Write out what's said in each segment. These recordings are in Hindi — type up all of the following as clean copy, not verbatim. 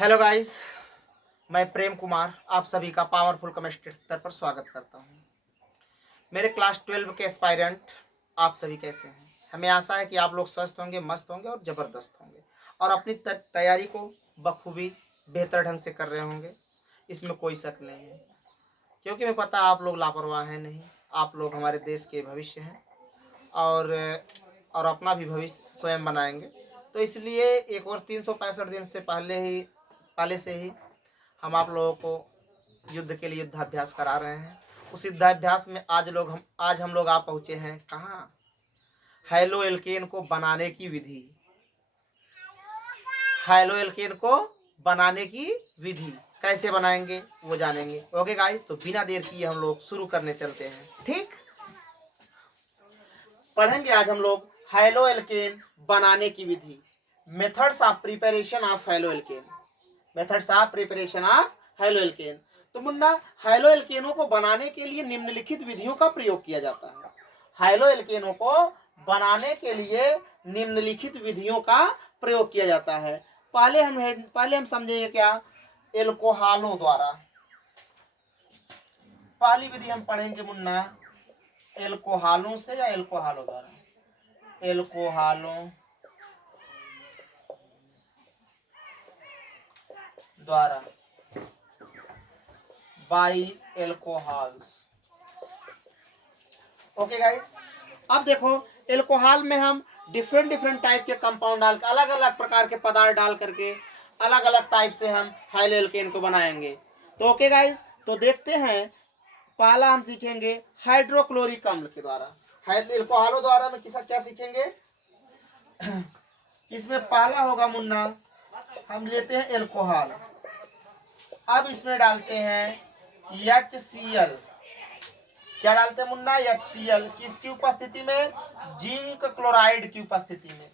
हेलो गाइस, मैं प्रेम कुमार आप सभी का पावरफुल केमिस्ट्री स्तर पर स्वागत करता हूं। मेरे क्लास 12 के एस्पायरेंट आप सभी कैसे हैं? हमें आशा है कि आप लोग स्वस्थ होंगे, मस्त होंगे और ज़बरदस्त होंगे और अपनी तैयारी को बखूबी बेहतर ढंग से कर रहे होंगे। इसमें कोई शक नहीं है, क्योंकि मैं पता आप लोग लापरवाह हैं नहीं। आप लोग हमारे देश के भविष्य हैं और अपना भी भविष्य स्वयं बनाएंगे। तो इसलिए एक वर्ष 365 दिन से पहले से ही हम आप लोगों को युद्ध के लिए युद्धाभ्यास करा रहे हैं। उस युद्धाभ्यास में आज हम लोग आ पहुंचे हैं कहाँ? हाइलो एल्केन को बनाने की विधि। हाइलो एल्केन को बनाने की विधि कैसे बनाएंगे वो जानेंगे। ओके गाइस, तो बिना देर किए हम लोग शुरू करने चलते हैं। ठीक, पढ़ेंगे आज हम लोग हाइलो एल्केन बनाने की विधि, methods of preparation of halo alkane. Methods of preparation of halo alkane. तो मुन्ना, हाइलो एल्केनों को बनाने के लिए निम्नलिखित विधियों का प्रयोग किया जाता है। हाइलो एल्केनों को बनाने के लिए निम्नलिखित विधियों का प्रयोग किया जाता है। पहले हम समझेंगे क्या? एल्कोहलों द्वारा। पहली विधि हम पढ़ेंगे मुन्ना एल्कोहलों से या एल्कोहलों द्वारा? एल्कोहलों द्वारा, बाई एल्कोहल्स। ओके गाइस, अब देखो एल्कोहल में हम डिफरेंट टाइप के कंपाउंड डाल, अलग अलग प्रकार के पदार्थ डाल करके अलग अलग टाइप से हम हाइलो एल्केन को बनाएंगे। तो ओके गाइस, तो देखते हैं। पहला हम सीखेंगे हाइड्रोक्लोरिक अम्ल के द्वारा। एल्कोहलों द्वारा में किसा क्या सीखेंगे? इसमें पहला होगा मुन्ना, हम लेते हैं एल्कोहल। अब इसमें डालते हैं HCl। क्या डालते हैं मुन्ना? HCl। किसकी उपस्थिति में? जिंक क्लोराइड की उपस्थिति में।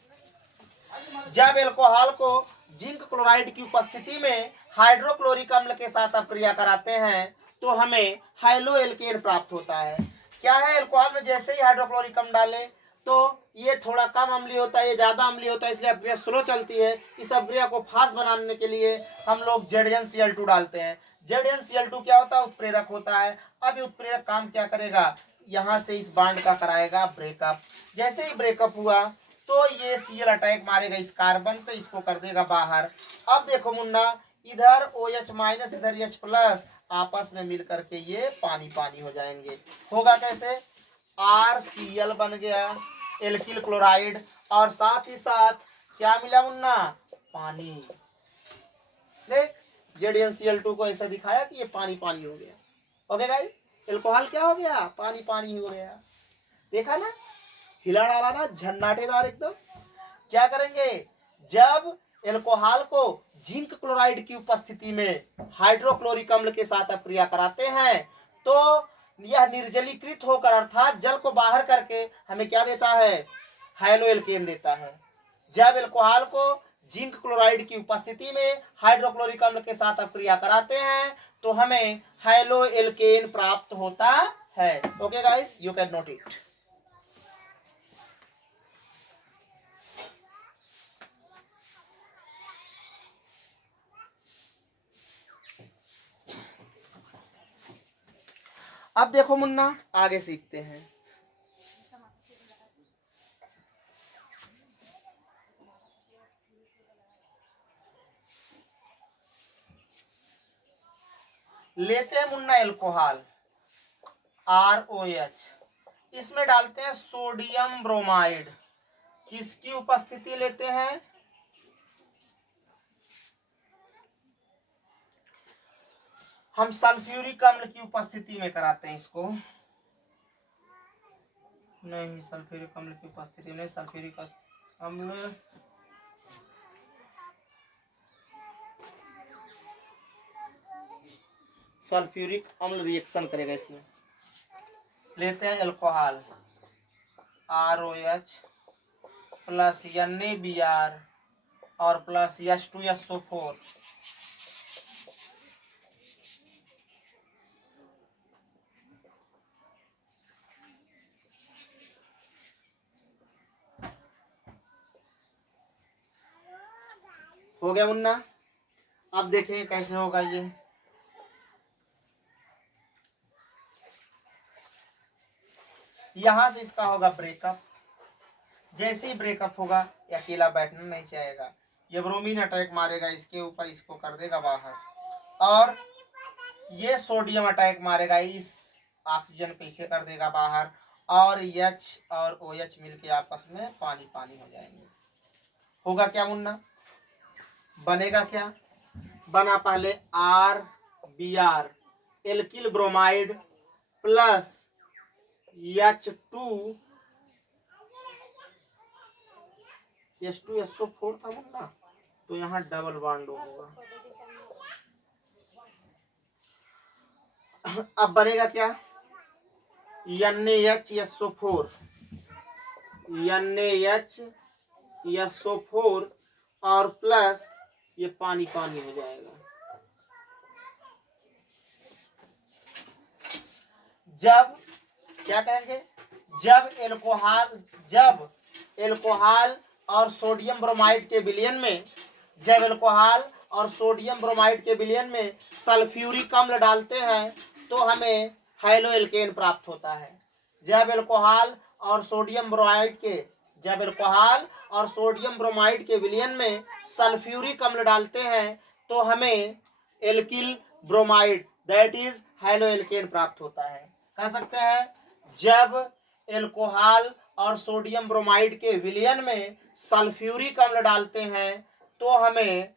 जब एल्कोहल को जिंक क्लोराइड की उपस्थिति में हाइड्रोक्लोरिक अम्ल के साथ आप क्रिया कराते हैं तो हमें हाइलो एल्केन प्राप्त होता है। क्या है, एल्कोहल में जैसे ही हाइड्रोक्लोरिक अम्ल डाले तो ये थोड़ा कम अम्लीय होता है, ये ज्यादा अम्लीय होता है, इसलिए अभिक्रिया स्लो चलती है। इस अभिक्रिया को फास्ट बनाने के लिए हम लोग ZnCl2 डालते हैं। ZnCl2 क्या होता है? उत्प्रेरक होता है। अब ये उत्प्रेरक काम क्या करेगा? यहाँ से इस बांड का कराएगा ब्रेकअप। जैसे ही ब्रेकअप हुआ तो ये Cl अटैक मारेगा इस कार्बन पे, इसको कर देगा बाहर। अब देखो मुन्ना, इधर OH- इधर H+ आपस में मिल करके ये पानी पानी हो जाएंगे। होगा कैसे? RCl बन गया, एल्किल क्लोराइड, और साथ ही साथ क्या मिला मुन्ना? पानी। देख, ZnCl2 को ऐसा दिखाया कि ये पानी पानी हो गया। ओके गाइस, एल्कोहल क्या हो गया? पानी पानी हो गया। देखा ना, हिला डाला ना, झन्नाटेदार एकदम। क्या करेंगे? जब एल्कोहल को जिंक क्लोराइड की उपस्थिति में हाइड्रोक्लोरिक अम्ल के साथ क्रिया कराते हैं तो यह निर्जलीकृत होकर, अर्थात जल को बाहर करके हमें क्या देता है? हाइलो एल्केन देता है। जब एल्कोहल को जिंक क्लोराइड की उपस्थिति में हाइड्रोक्लोरिक अम्ल के साथ क्रिया कराते हैं तो हमें हाइलो एल्केन प्राप्त होता है। Okay guys, you can note it. अब देखो मुन्ना, आगे सीखते हैं। लेते हैं मुन्ना एल्कोहल ROH, इसमें डालते हैं सोडियम ब्रोमाइड। किसकी उपस्थिति लेते हैं? हम सल्फ्यूरिक अम्ल की उपस्थिति में कराते हैं इसको। नहीं, सल्फ्यूरिक अम्ल की उपस्थिति में, सल्फ्यूरिक अम्ल सल्फ्यूरिक अम्ल रिएक्शन करेगा इसमें। लेते हैं एल्कोहल ROH प्लस NaBr और प्लस H2SO4। हो गया मुन्ना। अब देखेंगे कैसे होगा ये। यहां से इसका होगा ब्रेकअप। जैसे ही ब्रेकअप होगा ये अकेला बैठना नहीं चाहेगा, ये ब्रोमीन अटैक मारेगा इसके ऊपर, इसको कर देगा बाहर, और ये सोडियम अटैक मारेगा इस ऑक्सीजन पे, इसे कर देगा बाहर, और H और OH मिलके आपस में पानी पानी हो जाएंगे। होगा क्या मुन्ना, बनेगा क्या, बना पहले RBr alkyl bromide plus H2SO4 था मुन्ना, तो यहाँ डबल बॉन्ड होगा। अब बनेगा क्या, NaHSO4 NaHSO4 और प्लस ये पानी पानी हो जाएगा। जब क्या कहेंगे, जब एल्कोहल और सोडियम ब्रोमाइड के विलयन में, जब एल्कोहल और सोडियम ब्रोमाइड के विलयन में सल्फ्यूरिक अम्ल डालते हैं तो हमें हैलोएल्केन प्राप्त होता है। जब एल्कोहल और सोडियम ब्रोमाइड के विलयन में सल्फ्यूरिक अम्ल डालते हैं तो हमें alkyl bromide that is haloalkane प्राप्त होता है। कह सकते हैं जब एल्कोहल और सोडियम ब्रोमाइड के विलयन में सल्फ्यूरिक अम्ल डालते हैं तो हमें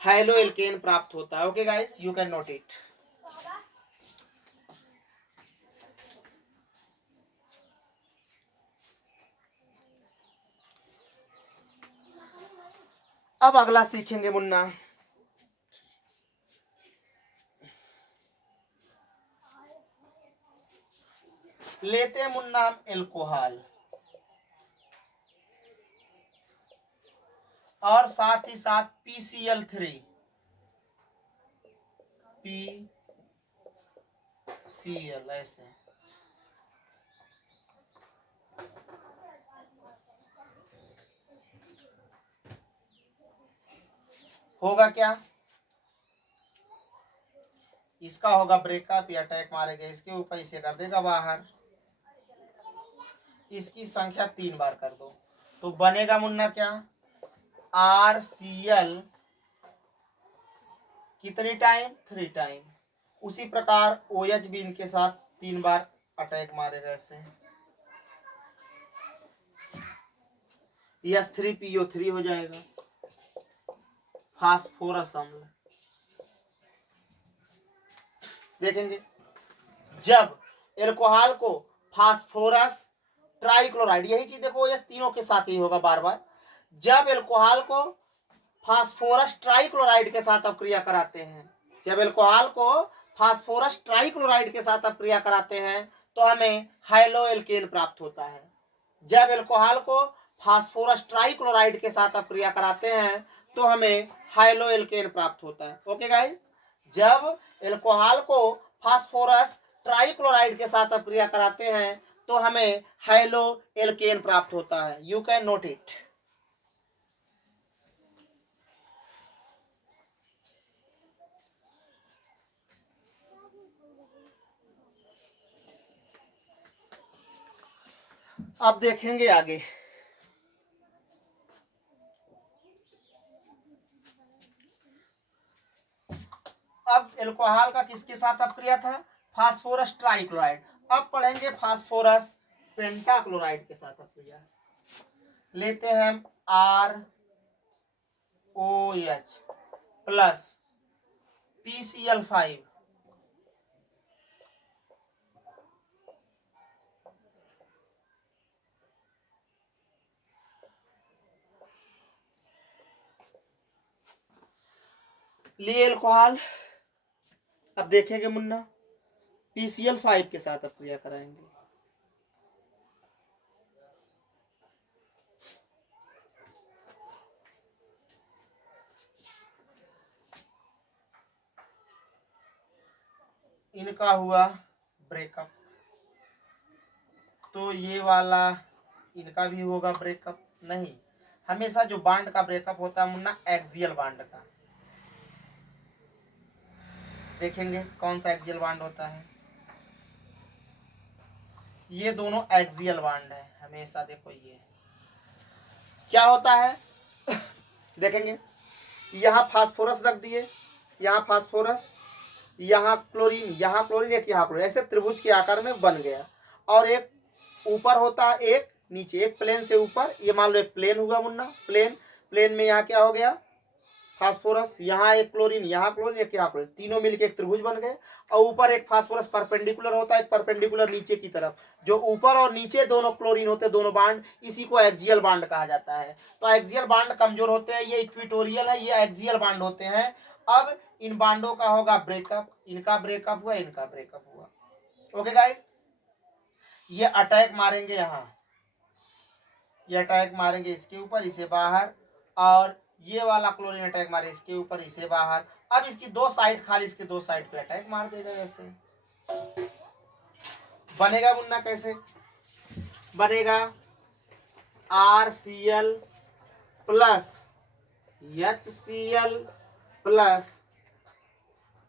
हैलोएल्केन प्राप्त होता है। Okay guys, you can note it. अब अगला सीखेंगे मुन्ना, लेते हैं मुन्ना हम एल्कोहल और साथ ही साथ PCl3 ऐसे होगा क्या, इसका होगा ब्रेकअप, या अटैक मारेगा इसके ऊपर, इसे कर देगा बाहर, इसकी संख्या 3 बार कर दो तो बनेगा मुन्ना क्या, RCl कितनी टाइम, 3 टाइम। उसी प्रकार OH भी इनके साथ 3 बार अटैक मारेगा ऐसे, H3PO3 हो जाएगा, फास्फोरस अम्ल। देखेंगे जब एल्कोहल को फास्फोरस ट्राइक्लोराइड, यही चीज देखो ये तीनों के साथ ही होगा बार बार, जब एल्कोहल को फास्फोरस ट्राइक्लोराइड के साथ अपक्रिया कराते हैं, जब एल्कोहल को फास्फोरस ट्राइक्लोराइड के साथ अपक्रिया कराते हैं तो हमें हैलोएल्केन प्राप्त होता है। जब एल्कोहल को फास्फोरस ट्राइक्लोराइड के साथ अपक्रिया कराते हैं तो हमें हैलोएल्केन प्राप्त होता है। ओके गाइस, जब एल्कोहल को फास्फोरस ट्राइक्लोराइड के साथ अपक्रिया कराते हैं तो हमें हैलोएल्केन प्राप्त होता है। You can note it. अब देखेंगे आगे, अब एल्कोहल का किसके साथ अपक्रिया था, फास्फोरस ट्राइक्लोराइड। अब पढ़ेंगे फास्फोरस पेंटाक्लोराइड के साथ अपक्रिया। लेते हैं ROH प्लस PCl5 लिए एल्कोहल। अब देखेंगे मुन्ना PCl5 के साथ अपक्रिया कराएंगे, इनका हुआ ब्रेकअप, तो ये वाला इनका भी होगा ब्रेकअप। नहीं, हमेशा जो बांड का ब्रेकअप होता है मुन्ना एक्सियल बांड का, देखेंगे कौन सा एक्सियल बॉन्ड होता है। ये दोनों एक्सियल बॉन्ड है हमेशा। देखो ये क्या होता है देखेंगे, यहाँ फास्फोरस रख दिए, यहाँ फास्फोरस, यहाँ क्लोरीन, यहाँ क्लोरीन, एक यहाँ क्लोरीन, ऐसे त्रिभुज के आकार में बन गया। और एक ऊपर होता है, एक नीचे, एक प्लेन से ऊपर, ये मान लो एक प्लेन हुआ मुन्ना, प्लेन, प्लेन में यहाँ क्या हो गया फास्फोरस, यहाँ एक क्लोरीन, यहाँ क्लोरीन, एक यहाँ क्लोरीन, तीनों मिलके एक त्रिभुज बन गए। और ऊपर एक फास्फोरस परपेंडिकुलर होता है, एक परपेंडिकुलर नीचे की तरफ, जो ऊपर और नीचे दोनों क्लोरीन होते हैं, दोनों बांड, इसी को एक्सियल बांड कहा जाता है। तो एक्सियल बांड कमजोर होते हैं, ये इक्विटोरियल है, ये एक्सियल बांड होते हैं। अब इन बांडों का होगा ब्रेकअप, इनका ब्रेकअप हुआ, इनका ब्रेकअप हुआ। ओके गाइस, ये अटैक मारेंगे यहाँ, ये अटैक मारेंगे इसके ऊपर, इसे बाहर, और ये वाला क्लोरीन अटैक मारे इसके ऊपर, इसे बाहर। अब इसकी दो साइड खाली, इसके दो साइड पे अटैक मार देगा। ऐसे बनेगा मुन्ना, कैसे बनेगा, RCl plus HCl plus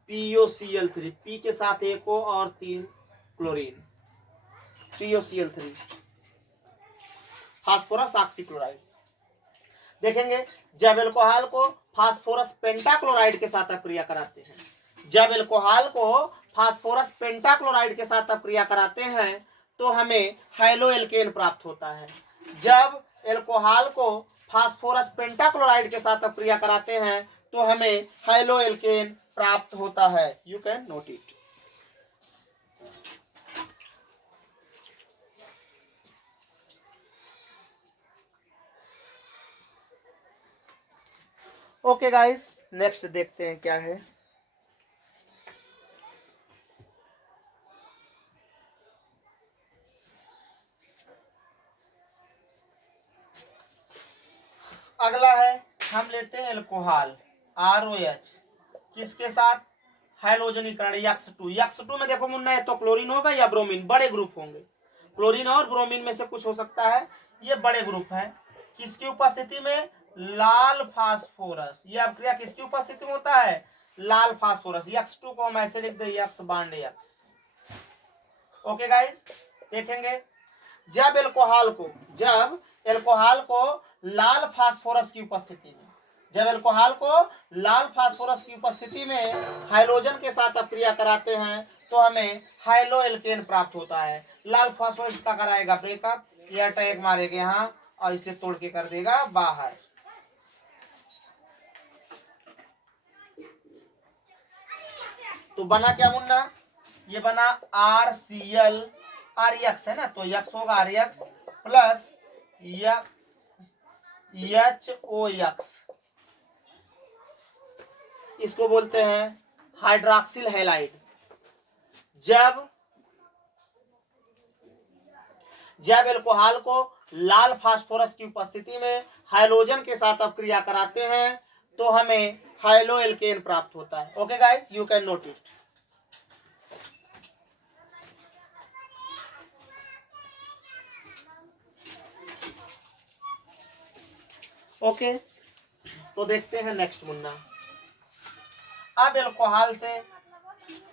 POCl3, P के साथ एक O और 3 क्लोरीन, POCl3, फास्फोरस ऑक्सीक्लोराइड। देखेंगे जब एल्कोहल को फास्फोरस पेंटाक्लोराइड के साथ अक्रिया कराते हैं, जब एल्कोहल को फास्फोरस पेंटाक्लोराइड के साथ अक्रिया कराते हैं तो हमें हाइलोएल्केन प्राप्त होता है। जब एल्कोहल को फास्फोरस पेंटाक्लोराइड के साथ अक्रिया कराते हैं तो हमें हाइलोएल्केन प्राप्त होता है। You can note it. Okay guys, next देखते हैं क्या है। अगला है, हम लेते हैं एल्कोहल ROH, किसके साथ, हाइड्रोजनीकरण X2। X2 में देखो मुन्ना, है तो क्लोरीन होगा या ब्रोमीन, बड़े ग्रुप होंगे, क्लोरीन और ब्रोमीन में से कुछ हो सकता है, ये बड़े ग्रुप है। किसकी उपस्थिति में, लाल फास्फोरस। यह अभिक्रिया किसकी उपस्थिति में होता है, लाल फास्फोरस। X2 को हम ऐसे लिख दे, X bond X। Okay guys, देखेंगे जब एल्कोहल को लाल फास्फोरस की उपस्थिति में, जब एल्कोहल को लाल फास्फोरस की उपस्थिति में हाइड्रोजन के साथ अक्रिया कराते हैं तो हमें हाइलोएल्केन प्राप्त होता है। लाल फास्फोरस का कराएगा ब्रेकअप, यह अटैक मारेगा यहाँ और इसे तोड़ के कर देगा बाहर। तो बना क्या मुन्ना, ये बना RCl, RX है ना, तो X होगा RX प्लस HOX, इसको बोलते हैं हाइड्रॉक्सिल हैलाइड। जब एल्कोहल को लाल फास्फोरस की उपस्थिति में हाइड्रोजन के साथ अपक्रिया कराते हैं तो हमें हाइलोएल्केन प्राप्त होता है। Okay guys, you can note it. Okay, तो देखते हैं नेक्स्ट मुन्ना। अब एल्कोहल से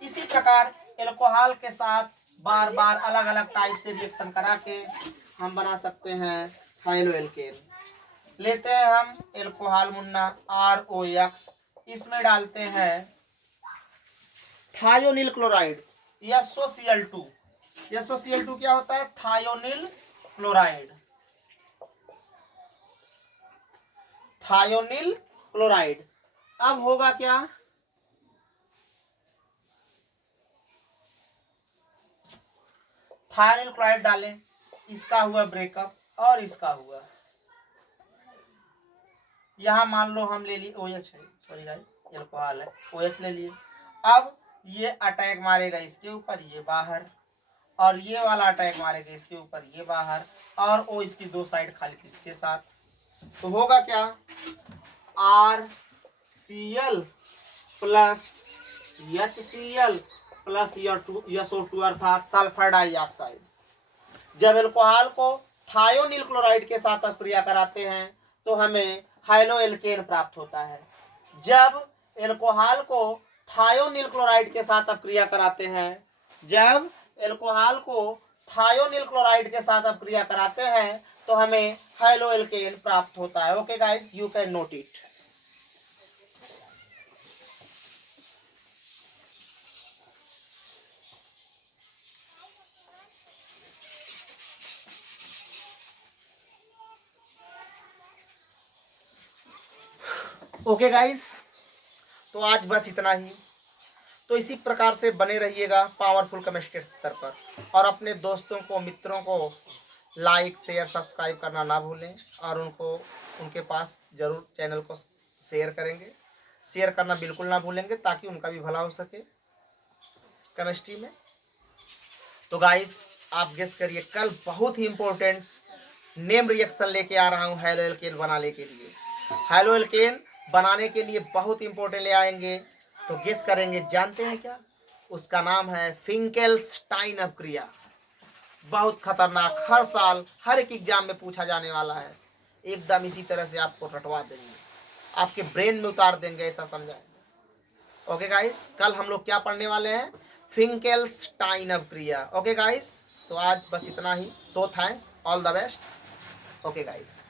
इसी प्रकार एल्कोहल के साथ बार बार अलग अलग टाइप से रिएक्शन करा के हम बना सकते हैं हाइलोएल्केन। लेते हैं हम एल्कोहल मुन्ना ROX, इसमें डालते हैं थायोनिल क्लोराइड SOCl2। SOCl2 क्या होता है, थायोनिल क्लोराइड, थायोनिल क्लोराइड। अब होगा क्या, थायोनिल क्लोराइड डालें, इसका हुआ ब्रेकअप और इसका हुआ, यहां मान लो हम ले लिए OH है, सॉरी गाइस एल्कोहल है, OH ले लिए। अब ये अटैक मारेगा इसके ऊपर, ये बाहर, और ये वाला अटैक मारेगा इसके ऊपर, ये बाहर, और ओ इसकी दो साइड खाली इसके साथ। तो होगा क्या, RCl plus HCl plus SO2 अर्थात सल्फर डाइऑक्साइड। जब एल्कोहल को थायोनिल क्लोराइड के साथ अक्रिया कराते हैं तो हमें हाइलोएल्केन प्राप्त होता है। जब एल्कोहल को थायोनील क्लोराइड के साथ अपक्रिया कराते हैं, जब एल्कोहल को थायोनील क्लोराइड के साथ अपक्रिया कराते हैं तो हमें हैलोएल्केन प्राप्त होता है। Okay guys, you can note it. Okay guys, तो आज बस इतना ही। तो इसी प्रकार से बने रहिएगा पावरफुल केमिस्ट्री स्तर पर, और अपने दोस्तों को, मित्रों को लाइक शेयर सब्सक्राइब करना ना भूलें, और उनके पास जरूर चैनल को शेयर करेंगे, शेयर करना बिल्कुल ना भूलेंगे ताकि उनका भी भला हो सके केमिस्ट्री में। तो गाइस, आप गेस करिए, कल बहुत ही इंपॉर्टेंट नेम रिएक्शन लेके आ रहा हूँ हैलोएल्केन बनाने के लिए। हैलोएल्केन बनाने के लिए बहुत इंपॉर्टेंट ले आएंगे, तो गेस करेंगे, जानते हैं क्या? उसका नाम है फिंकेल्स्टाइन अपक्रिया। बहुत खतरनाक, हर साल हर एक एग्जाम में पूछा जाने वाला है। एकदम इसी तरह से आपको रटवा देंगे, आपके ब्रेन में उतार देंगे, ऐसा समझाएंगे। ओके गाइस, कल हम लोग क्या पढ़ने वाले हैं? फिंकेल्स्टाइन अपक्रिया। ओके गाइस, तो आज बस इतना ही। So thanks, all the best. Okay guys.